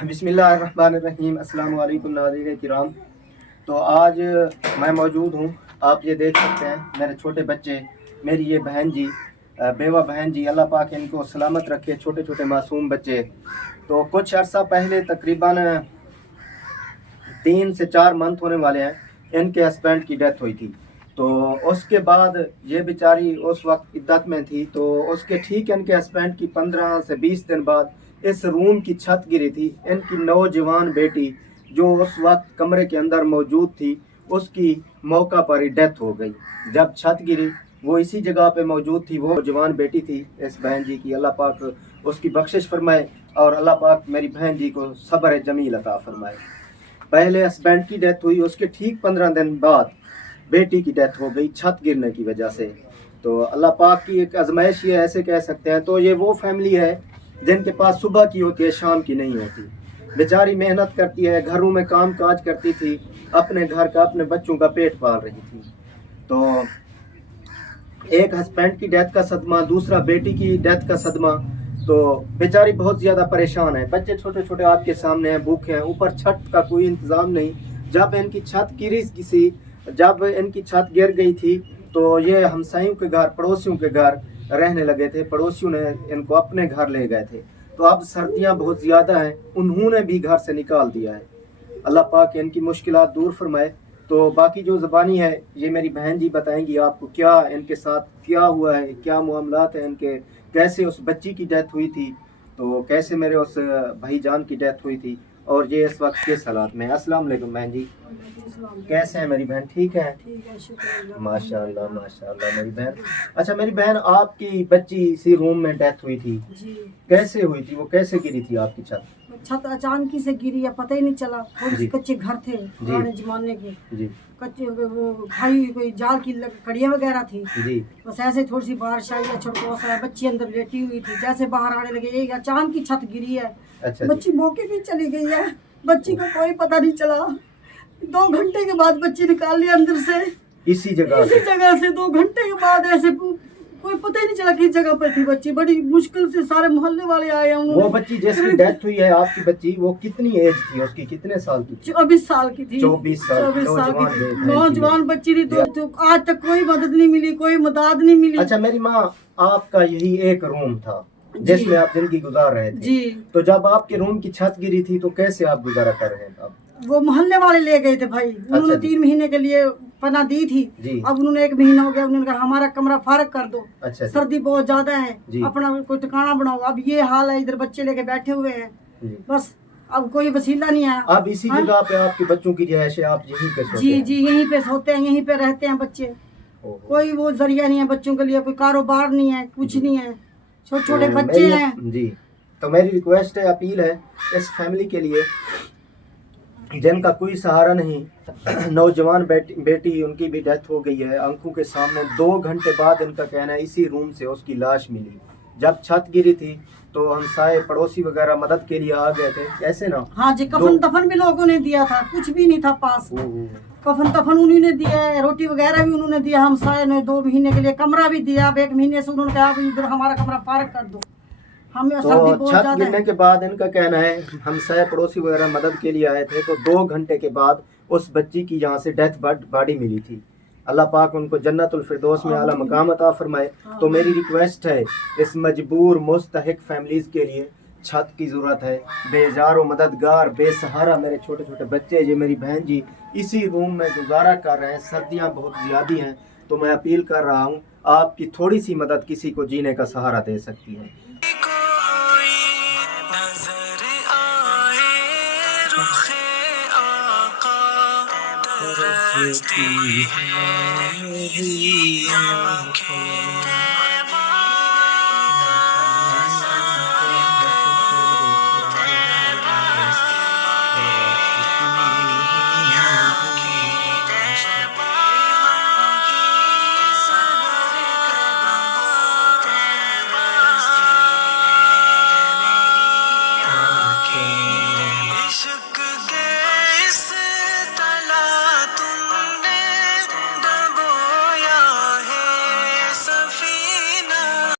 बिस्मिल्लाहिर्रहमानिर्रहीम। अस्सलाम वालेकुम नाज़रीन किराम। तो आज मैं मौजूद हूँ, आप ये देख सकते हैं मेरे छोटे बच्चे, मेरी ये बहन जी, बेवा बहन जी, अल्लाह पाक इनको सलामत रखे, छोटे छोटे मासूम बच्चे। तो कुछ अर्सा पहले तकरीबन 3 से 4 मंथ होने वाले हैं, इनके हस्बैंड की डेथ हुई थी। तो उसके बाद ये बेचारी उस वक्त इद्दत में थी, तो उसके ठीक इनके हस्बैंड की 15 से 20 दिन बाद इस रूम की छत गिरी थी। इनकी नौजवान बेटी जो उस वक्त कमरे के अंदर मौजूद थी, उसकी मौका पर ही डेथ हो गई। जब छत गिरी वो इसी जगह पे मौजूद थी, वो जवान बेटी थी इस बहन जी की, अल्लाह पाक उसकी बख्शिश फरमाए और अल्लाह पाक मेरी बहन जी को सब्र जमील अता फरमाए। पहले हस्बैंड की डेथ हुई, उसके ठीक 15 दिन बाद बेटी की डेथ हो गई छत गिरने की वजह से। तो अल्लाह पाक की एक आजमाइश ये ऐसे कह सकते हैं। तो ये वो फैमिली है जिनके पास सुबह की होती है, शाम की नहीं होती। बेचारी मेहनत करती है, घरों में काम काज करती थी, अपने घर का अपने बच्चों का पेट पाल रही थी। तो एक हस्बैंड की डेथ का सदमा, दूसरा बेटी की डेथ का सदमा। तो बेचारी बहुत ज़्यादा परेशान है, बच्चे छोटे छोटे आपके सामने हैं, भूखे हैं, ऊपर छत का कोई इंतज़ाम नहीं। जब इनकी छत गिरी जब इनकी छत गिर गई थी तो ये हमसायों के घर, पड़ोसियों के घर रहने लगे थे। पड़ोसियों ने इनको अपने घर ले गए थे। तो अब सर्दियाँ बहुत ज़्यादा हैं, उन्होंने भी घर से निकाल दिया है। अल्लाह पाक इनकी मुश्किलात दूर फरमाए। तो बाकी जो ज़बानी है ये मेरी बहन जी बताएंगी आपको, क्या इनके साथ क्या हुआ है, क्या मामलात हैं इनके, कैसे उस बच्ची की डेथ हुई थी, तो कैसे मेरे उस भाईजान की डेथ हुई थी, और ये इस वक्त किस हालात में। अस्सलाम वालेकुम बहन जी, कैसे हैं मेरी बहन? ठीक है, माशाल्लाह माशाल्लाह मेरी बहन। अच्छा मेरी बहन, आपकी बच्ची इसी रूम में डेथ हुई थी, कैसे हुई थी? वो कैसे गिरी थी आपकी छत? छत अचानक से गिरी है, पता ही नहीं चला। थोड़े कच्चे घर थे पुराने जमाने के जी। कच्चे, वो भाई कोई जाल की कड़ियाँ वगैरह थी जी। बस ऐसे थोड़ी सी बारिश आई है, छोटा बच्ची अंदर लेटी हुई थी, जैसे बाहर आने लगे ये अचानक की छत गिरी है। अच्छा बच्ची मौके पे चली गई है, बच्ची को कोई पता नहीं चला। 2 घंटे के बाद बच्ची निकाल लिया अंदर से, इसी जगह से 2 घंटे के बाद ऐसे कोई पता ही नहीं चला किस जगह पर थी बच्ची। बड़ी मुश्किल से सारे मोहल्ले वाले आए हैं। वो बच्ची जिसकी डेथ हुई है आपकी बच्ची, वो कितनी एज थी उसकी, कितने साल की? 24 साल की थी। 24 साल की नौजवान बच्ची थी। तो आज तक कोई मदद नहीं मिली, कोई मदद नहीं मिली। अच्छा मेरी माँ, आपका यही एक रूम था जिसमें आप जिंदगी गुजार रहे थे जी। तो जब आपके रूम की छत गिरी थी तो कैसे आप गुजारा कर रहे थे? वो मोहल्ले वाले ले गए थे भाई, उन्होंने 3 महीने के लिए पनाह दी थी। अब उन्होंने 1 महीना हो गया, उन्होंने कहा हमारा कमरा फारग कर दो। अच्छा सर्दी बहुत ज्यादा है, अपना कोई ठिकाना बनाओ। अब ये हाल है, इधर बच्चे लेके बैठे हुए हैं, बस अब कोई वसीला नहीं है। अब इसी जगह पे आपके बच्चों की रिहाइश है, आप यहीं पे सोते हैं? जी यहीं पे सोते हैं, यहीं पे रहते हैं बच्चे। कोई वो जरिया नहीं है बच्चों के लिए, कोई कारोबार नहीं है, कुछ नहीं है, छोटे छोटे बच्चे हैं जी। तो मेरी रिक्वेस्ट है, अपील है इस फैमिली के लिए जिनका कोई सहारा नहीं। नौजवान बेटी उनकी भी डेथ हो गई है आंखों के सामने। 2 घंटे बाद इनका कहना है इसी रूम से उसकी लाश मिली। जब छत गिरी थी तो हमसाए पड़ोसी वगैरह मदद के लिए आ गए थे, ऐसे ना? हाँ जी, कफन दफन भी लोगों ने दिया था, कुछ भी नहीं था पास। कफन दफन उन्होंने दिया है, रोटी वगैरह भी उन्होंने दिया। हमसाए ने 2 महीने के लिए कमरा भी दिया। अब 1 महीने से उन्होंने कहा इधर हमारा कमरा फारग कर दो। तो छत गिरने के बाद इनका कहना है हमसाए पड़ोसी वगैरह मदद के लिए आए थे, तो 2 घंटे के बाद उस बच्ची की यहाँ से डेथ बॉडी मिली थी। अल्लाह पाक उनको जन्नतुल फिरदौस में आला मकाम अता फरमाए। तो मेरी रिक्वेस्ट है इस मजबूर मुस्तहिक फैमिलीज के लिए छत की ज़रूरत है। बेजारो मददगार बेसहारा मेरे छोटे छोटे बच्चे, ये मेरी बहन जी इसी रूम में गुजारा कर रहे हैं। सर्दियाँ बहुत ज़्यादा हैं, तो मैं अपील कर रहा हूँ आपकी थोड़ी सी मदद किसी को जीने का सहारा दे सकती है। तरसती है मेरी आँखें।